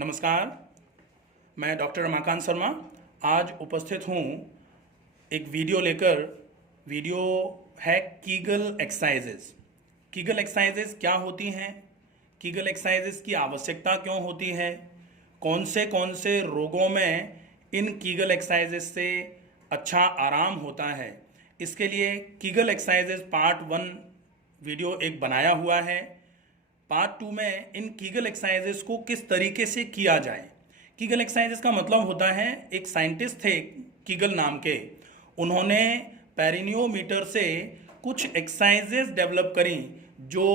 नमस्कार, मैं डॉक्टर रमाकांत शर्मा आज उपस्थित हूँ एक वीडियो लेकर। वीडियो है कीगल एक्सरसाइजेस। कीगल एक्सरसाइजेस क्या होती हैं, कीगल एक्सरसाइजेस की आवश्यकता क्यों होती है, कौन से रोगों में इन कीगल एक्सरसाइजेस से अच्छा आराम होता है, इसके लिए कीगल एक्सरसाइजेस पार्ट 1 वीडियो एक बनाया हुआ है। पार्ट 2 में इन कीगल एक्सरसाइजेस को किस तरीके से किया जाए। कीगल एक्सरसाइजेस का मतलब होता है, एक साइंटिस्ट थे कीगल नाम के, उन्होंने पेरिनियोमीटर से कुछ एक्सरसाइजेस डेवलप करी जो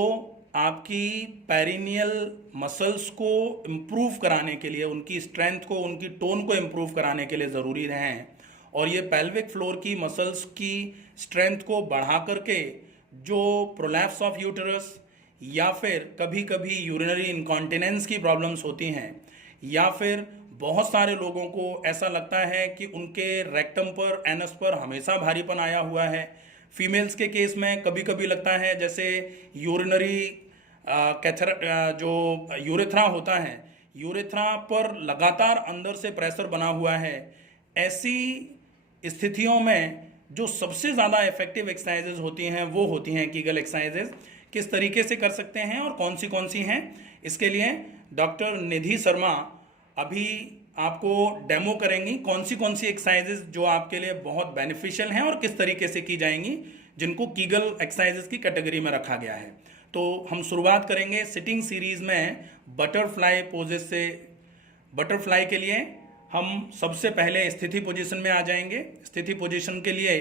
आपकी पेरिनियल मसल्स को इम्प्रूव कराने के लिए, उनकी स्ट्रेंथ को, उनकी टोन को इम्प्रूव कराने के लिए ज़रूरी हैं। और ये पेल्विक फ्लोर की मसल्स की स्ट्रेंथ को बढ़ा करके जो प्रोलैप्स ऑफ यूटरस या फिर कभी कभी यूरिनरी इनकॉन्टिनेंस की प्रॉब्लम्स होती हैं, या फिर बहुत सारे लोगों को ऐसा लगता है कि उनके रेक्टम पर, एनस पर हमेशा भारीपन आया हुआ है। फीमेल्स के केस में कभी कभी लगता है जैसे यूरिनरी जो यूरेथ्रा होता है, यूरेथ्रा पर लगातार अंदर से प्रेशर बना हुआ है। ऐसी स्थितियों में जो सबसे ज़्यादा इफेक्टिव एक्सरसाइजेज होती हैं वो होती हैं कीगल एक्सरसाइजेज। किस तरीके से कर सकते हैं और कौन सी हैं, इसके लिए डॉक्टर निधि शर्मा अभी आपको डेमो करेंगी कौन सी एक्सरसाइजेज जो आपके लिए बहुत बेनिफिशियल हैं और किस तरीके से की जाएंगी, जिनको कीगल एक्सरसाइजेज की कैटेगरी में रखा गया है। तो हम शुरुआत करेंगे सिटिंग सीरीज में बटरफ्लाई पोजेस से। बटरफ्लाई के लिए हम सबसे पहले स्थिति पोजीशन में आ जाएंगे। स्थिति पोजीशन के लिए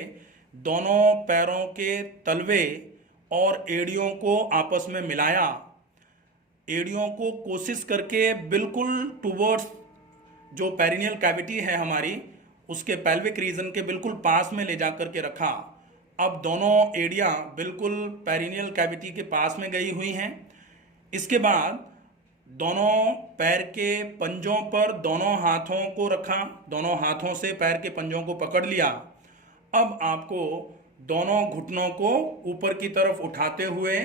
दोनों पैरों के तलवे और एड़ियों को आपस में मिलाया, एड़ियों को कोशिश करके बिल्कुल टुवर्ड्स जो पेरिनियल कैविटी है हमारी, उसके पेल्विक रीजन के बिल्कुल पास में ले जाकर के रखा। अब दोनों एड़ियाँ बिल्कुल पेरिनियल कैविटी के पास में गई हुई हैं। इसके बाद दोनों पैर के पंजों पर दोनों हाथों को रखा, दोनों हाथों से पैर के पंजों को पकड़ लिया। अब आपको दोनों घुटनों को ऊपर की तरफ उठाते हुए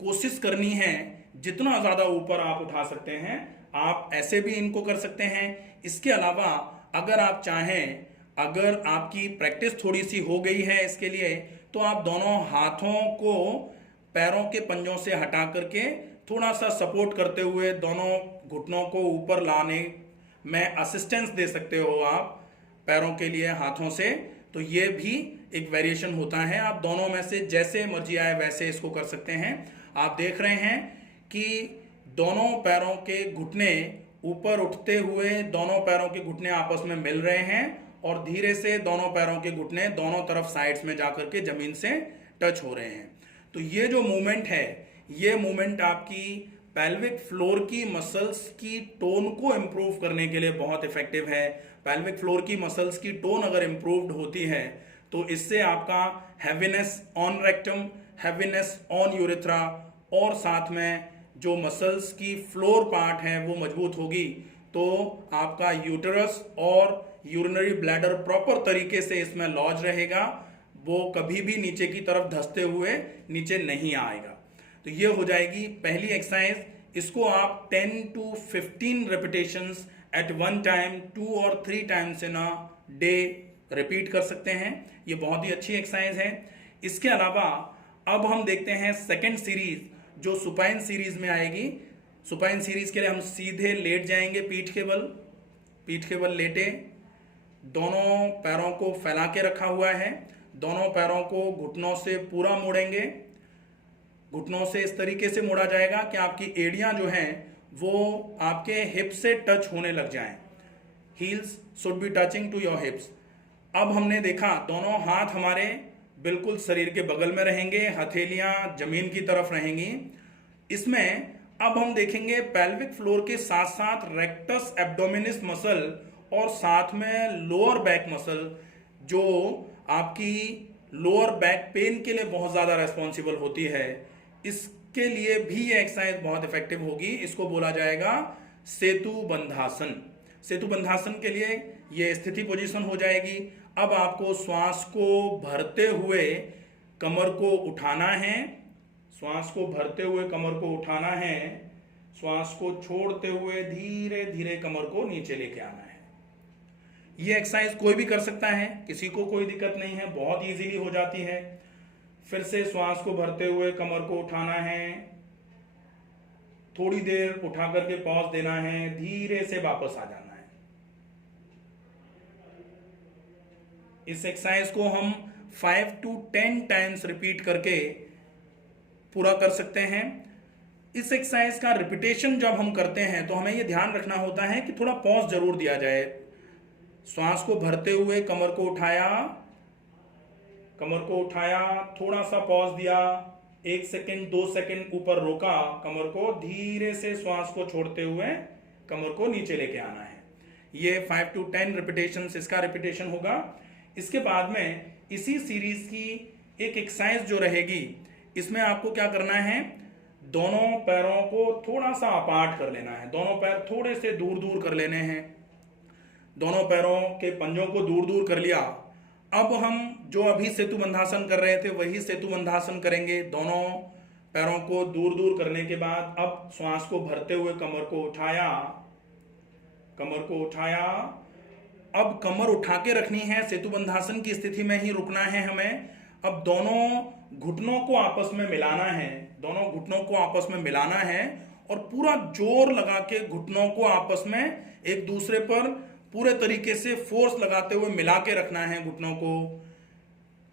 कोशिश करनी है, जितना ज़्यादा ऊपर आप उठा सकते हैं आप ऐसे भी इनको कर सकते हैं। इसके अलावा अगर आप चाहें, अगर आपकी प्रैक्टिस थोड़ी सी हो गई है इसके लिए, तो आप दोनों हाथों को पैरों के पंजों से हटा करके थोड़ा सा सपोर्ट करते हुए दोनों घुटनों को ऊपर लाने में असिस्टेंस दे सकते हो आप पैरों के लिए हाथों से। तो ये भी एक वेरिएशन होता है, आप दोनों में से जैसे मर्जी आए वैसे इसको कर सकते हैं। आप देख रहे हैं कि दोनों पैरों के घुटने ऊपर उठते हुए दोनों पैरों के घुटने आपस में मिल रहे हैं और धीरे से दोनों पैरों के घुटने दोनों तरफ साइड्स में जाकर के जमीन से टच हो रहे हैं। तो ये जो मूवमेंट है, ये मूवमेंट आपकी पेल्विक फ्लोर की मसल्स की टोन को इम्प्रूव करने के लिए बहुत इफेक्टिव है। पेल्विक फ्लोर की मसल्स की टोन अगर इम्प्रूव्ड होती है तो इससे आपका heaviness on rectum, heaviness on urethra और साथ में जो मसल्स की फ्लोर पार्ट है वो मजबूत होगी। तो आपका यूटरस और यूरिनरी ब्लैडर प्रॉपर तरीके से इसमें लॉज रहेगा, वो कभी भी नीचे की तरफ धंसते हुए नीचे नहीं आएगा। तो ये हो जाएगी पहली एक्सरसाइज। इसको आप 10 to 15 repetitions at one time 2 और 3 times in a day repeat कर सकते हैं। ये बहुत ही अच्छी एक्सरसाइज है। इसके अलावा अब हम देखते हैं सेकेंड सीरीज जो सुपाइन सीरीज में आएगी। सुपाइन सीरीज के लिए हम सीधे लेट जाएंगे, पीठ के बल लेटे, दोनों पैरों को फैला के रखा हुआ है, दोनों पैरों को घुटनों से पूरा मोड़ेंगे। घुटनों से इस तरीके से मोड़ा जाएगा कि आपकी एड़ियां जो हैं वो आपके हिप से टच होने लग जाएं। Heels should be touching to your hips. अब हमने देखा दोनों हाथ हमारे बिल्कुल शरीर के बगल में रहेंगे, हथेलियां जमीन की तरफ रहेंगी। इसमें अब हम देखेंगे पेल्विक फ्लोर के साथ साथ रेक्टस एब्डोमिनिस मसल और साथ में लोअर बैक मसल, जो आपकी लोअर बैक पेन के लिए बहुत ज़्यादा रेस्पॉन्सिबल होती है, इसके लिए भी ये एक्सरसाइज बहुत इफेक्टिव होगी। इसको बोला जाएगा सेतु बंधासन। सेतु बंधासन के लिए ये स्थिति पोजीशन हो जाएगी। अब आपको श्वास को भरते हुए कमर को उठाना है, श्वास को भरते हुए कमर को उठाना है, श्वास को छोड़ते हुए धीरे धीरे कमर को नीचे लेके आना है। ये एक्सरसाइज कोई भी कर सकता है, किसी को कोई दिक्कत नहीं है, बहुत इजीली हो जाती है। फिर से श्वास को भरते हुए कमर को उठाना है, थोड़ी देर उठा करके पॉज देना है, धीरे से वापस आ जाना है। इस एक्सरसाइज को हम 5 to 10 टाइम्स रिपीट करके पूरा कर सकते हैं। इस एक्सरसाइज का रिपीटेशन जब हम करते हैं तो हमें यह ध्यान रखना होता है कि थोड़ा पॉज जरूर दिया जाए। श्वास को भरते हुए कमर को उठाया, थोड़ा सा पॉज दिया, 1 सेकेंड 2 सेकेंड ऊपर रोका, कमर को धीरे से श्वास को छोड़ते हुए कमर को नीचे लेके आना है। ये 5 to 10 रिपीटेशन इसका रिपीटेशन होगा। इसके बाद में इसी सीरीज की एक एक्सरसाइज जो रहेगी, इसमें आपको क्या करना है, दोनों पैरों को थोड़ा सा अपार्ट कर लेना है, दोनों पैर थोड़े से दूर दूर कर लेने हैं। दोनों पैरों के पंजों को दूर दूर कर लिया। अब हम जो अभी सेतु बंधासन कर रहे थे वही सेतु बंधासन करेंगे। दोनों पैरों को दूर दूर करने के बाद अब श्वास को भरते हुए कमर को उठाया। अब कमर उठा के रखनी है, सेतु बंधासन की स्थिति में ही रुकना है हमें। अब दोनों घुटनों को आपस में मिलाना है, और पूरा जोर लगा के घुटनों को आपस में एक दूसरे पर पूरे तरीके से फोर्स लगाते हुए मिला के रखना है घुटनों को।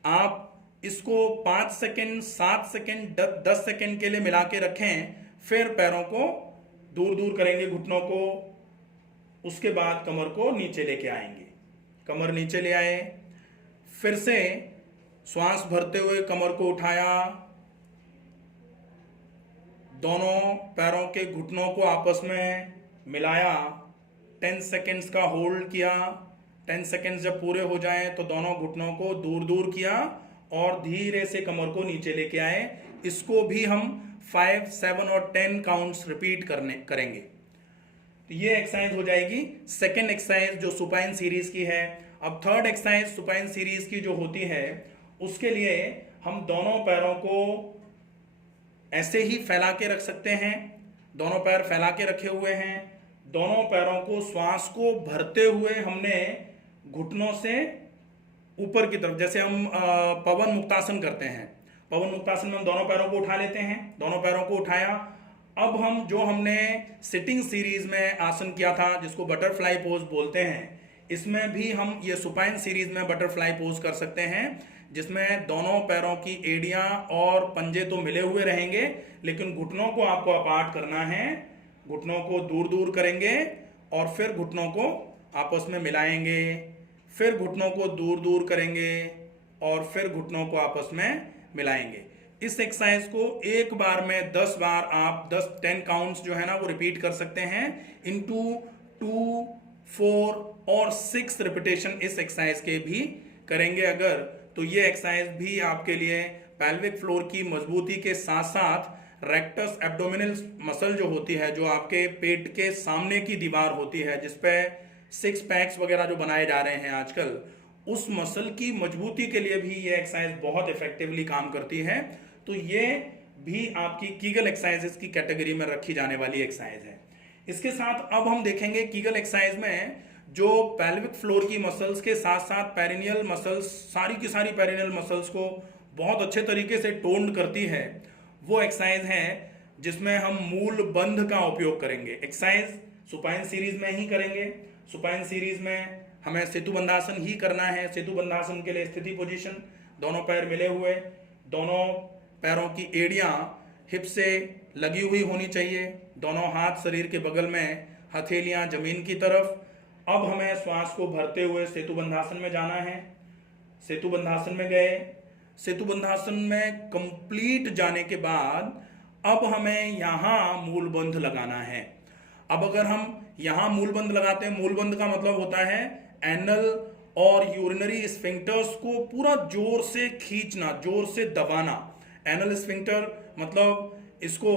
आप इसको 5 सेकेंड 7 सेकेंड 10 सेकेंड के लिए मिला के रखें, फिर पैरों को दूर दूर करेंगे घुटनों को। उसके बाद कमर को नीचे लेके आएंगे, कमर नीचे ले आए, फिर से श्वास भरते हुए कमर को उठाया, दोनों पैरों के घुटनों को आपस में मिलाया, 10 सेकेंड्स का होल्ड किया। 10 सेकेंड्स जब पूरे हो जाएं तो दोनों घुटनों को दूर दूर किया और धीरे से कमर को नीचे लेके आए। इसको भी हम 5, 7 और 10 काउंट्स रिपीट करेंगे। तो ये एक्सरसाइज हो जाएगी सेकेंड एक्सरसाइज जो सुपाइन सीरीज की है। अब थर्ड एक्सरसाइज सुपाइन सीरीज की जो होती है, उसके लिए हम दोनों पैरों को ऐसे ही फैला के रख सकते हैं। दोनों पैर फैला के रखे हुए हैं, दोनों पैरों को श्वास को भरते हुए हमने घुटनों से ऊपर की तरफ, जैसे हम पवन मुक्तासन करते हैं, पवन मुक्तासन में हम दोनों पैरों को उठा लेते हैं। दोनों पैरों को उठाया। अब हम जो हमने सिटिंग सीरीज में आसन किया था जिसको बटरफ्लाई पोज बोलते हैं, इसमें भी हम ये सुपाइन सीरीज में बटरफ्लाई पोज कर सकते हैं, जिसमें दोनों पैरों की एड़ियां और पंजे तो मिले हुए रहेंगे, लेकिन घुटनों को आपको अपार्ट करना है। घुटनों को दूर दूर करेंगे और फिर घुटनों को आपस में मिलाएंगे, फिर घुटनों को दूर दूर करेंगे और फिर घुटनों को आपस में मिलाएंगे। इस एक्सरसाइज को एक बार में 10 बार आप 10 काउंट्स जो है ना वो रिपीट कर सकते हैं। इनटू 2, 4 और 6 रिपीटेशन इस एक्सरसाइज के भी करेंगे अगर, तो ये एक्सरसाइज भी आपके लिए पेल्विक फ्लोर की मजबूती के साथ साथ रेक्टस एब्डोमिनल मसल जो होती है, जो आपके पेट के सामने की दीवार होती है जिसपे 6 पैक्स वगैरह जो बनाए जा रहे हैं आजकल, उस मसल की मजबूती के लिए भी ये एक्सरसाइज बहुत इफेक्टिवली काम करती है। तो ये भी आपकी कीगल एक्सरसाइजेस की कैटेगरी में रखी जाने वाली एक्सरसाइज है। इसके साथ अब हम देखेंगे कीगल एक्सरसाइज में जो पेल्विक फ्लोर की मसल्स के साथ साथ पेरिनियल मसल्स, सारी की सारी पेरिनियल मसल्स को बहुत अच्छे तरीके से टोन्ड करती है, वो एक्सरसाइज है जिसमें हम मूल बंध का उपयोग करेंगे। एक्सरसाइज सुपाइन सीरीज में ही करेंगे। सुपाइन सीरीज में हमें सेतु बंधासन ही करना है। सेतु बंधासन के लिए स्थिति पोजीशन, दोनों पैर मिले हुए, दोनों पैरों की एड़ियां हिप से लगी हुई होनी चाहिए, दोनों हाथ शरीर के बगल में, हथेलियां जमीन की तरफ। अब हमें श्वास को भरते हुए सेतु बंधासन में जाना है। सेतु बंधासन में गए। सेतु बंधासन में कंप्लीट जाने के बाद अब हमें यहां मूलबंध लगाना है। अब अगर हम यहां मूलबंध लगाते हैं, मूलबंध का मतलब होता है एनल और यूरिनरी स्फिंक्टर्स को पूरा जोर से खींचना, जोर से दबाना। एनल स्फिंक्टर मतलब इसको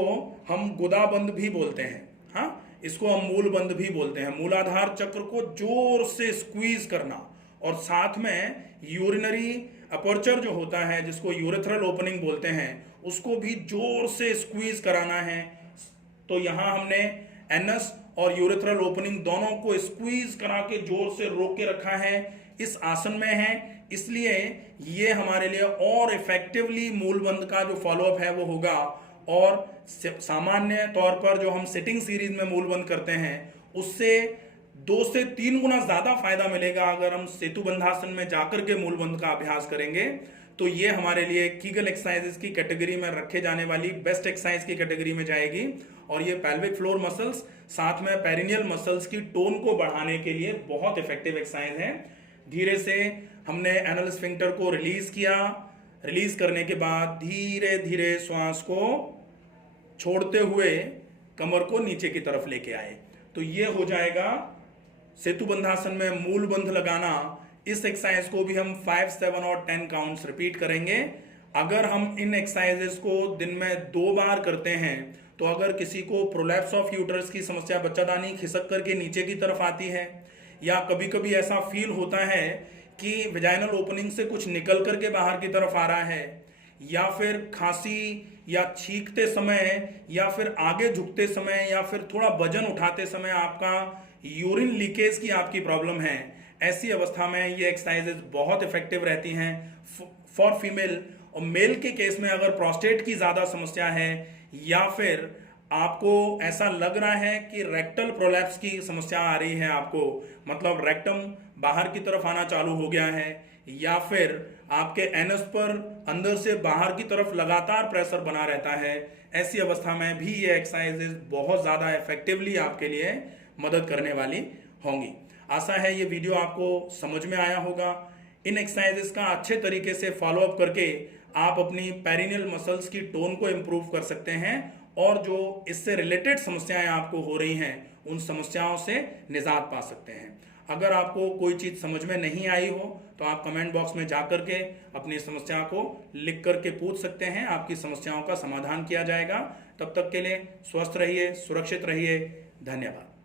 हम गुदाबंद भी बोलते हैं, हाँ, इसको हम मूलबंध भी बोलते हैं। मूलाधार चक्र को जोर से स्क्वीज करना, और साथ में यूरिनरी अपर्चर जो होता है जिसको यूरेथ्रल ओपनिंग बोलते हैं, उसको भी जोर से स्क्वीज कराना है। तो यहाँ हमने एनस और यूरेथ्रल ओपनिंग दोनों को स्क्वीज करा के जोर से रोक के रखा है, इस आसन में है, इसलिए ये हमारे लिए और इफेक्टिवली मूलबंध का जो फॉलोअप है वो होगा। और सामान्य तौर पर जो हम सिटिंग सीरीज में मूलबंध करते हैं उससे 2 से 3 गुना ज्यादा फायदा मिलेगा अगर हम सेतुबंधासन में जाकर के मूलबंध का अभ्यास करेंगे। तो ये हमारे लिए कीगल एक्सरसाइजेस की कैटेगरी में रखे जाने वाली बेस्ट एक्सरसाइज की कैटेगरी में जाएगी। और ये पेल्विक फ्लोर मसल्स साथ में पेरिनियल मसल्स की टोन को बढ़ाने के लिए बहुत इफेक्टिव एक्सरसाइज है। धीरे से हमने एनल स्फिंक्टर को रिलीज किया, रिलीज करने के बाद धीरे धीरे श्वास को छोड़ते हुए कमर को नीचे की तरफ लेके आए। तो ये हो जाएगा सेतुबंधासन में मूल बंध लगाना। इस एक्सरसाइज को भी हम 5, 7 और 10 काउंट्स रिपीट करेंगे। अगर हम इन एक्सरसाइजेस को दिन में 2 बार करते हैं तो अगर किसी को प्रोलैप्स ऑफ यूट्रस की समस्या, बच्चादानी खिसक करके नीचे की तरफ आती है, या कभी कभी ऐसा फील होता है कि वेजाइनल ओपनिंग से कुछ निकल करके बाहर की तरफ आ रहा है, या फिर खांसी या छींकते समय या फिर आगे झुकते समय या फिर थोड़ा वजन उठाते समय आपका यूरिन लीकेज की आपकी प्रॉब्लम है, ऐसी अवस्था में ये एक्सरसाइजेज बहुत इफेक्टिव रहती हैं फॉर फीमेल। और मेल के केस में अगर प्रोस्टेट की ज़्यादा समस्या है या फिर आपको ऐसा लग रहा है कि रेक्टल प्रोलैप्स की समस्या आ रही है, आपको मतलब रेक्टम बाहर की तरफ आना चालू हो गया है, या फिर आपके एनस पर अंदर से बाहर की तरफ लगातार प्रेशर बना रहता है, ऐसी अवस्था में भी ये एक्सरसाइजेज बहुत ज़्यादा इफेक्टिवली आपके लिए मदद करने वाली होंगी। आशा है ये वीडियो आपको समझ में आया होगा। इन एक्सरसाइजेस का अच्छे तरीके से फॉलोअप करके आप अपनी पेरिनियल मसल्स की टोन को इम्प्रूव कर सकते हैं और जो इससे रिलेटेड समस्याएं आपको हो रही हैं उन समस्याओं से निजात पा सकते हैं। अगर आपको कोई चीज़ समझ में नहीं आई हो तो आप कमेंट बॉक्स में जा कर के अपनी समस्या को लिख करके पूछ सकते हैं, आपकी समस्याओं का समाधान किया जाएगा। तब तक के लिए स्वस्थ रहिए, सुरक्षित रहिए। धन्यवाद।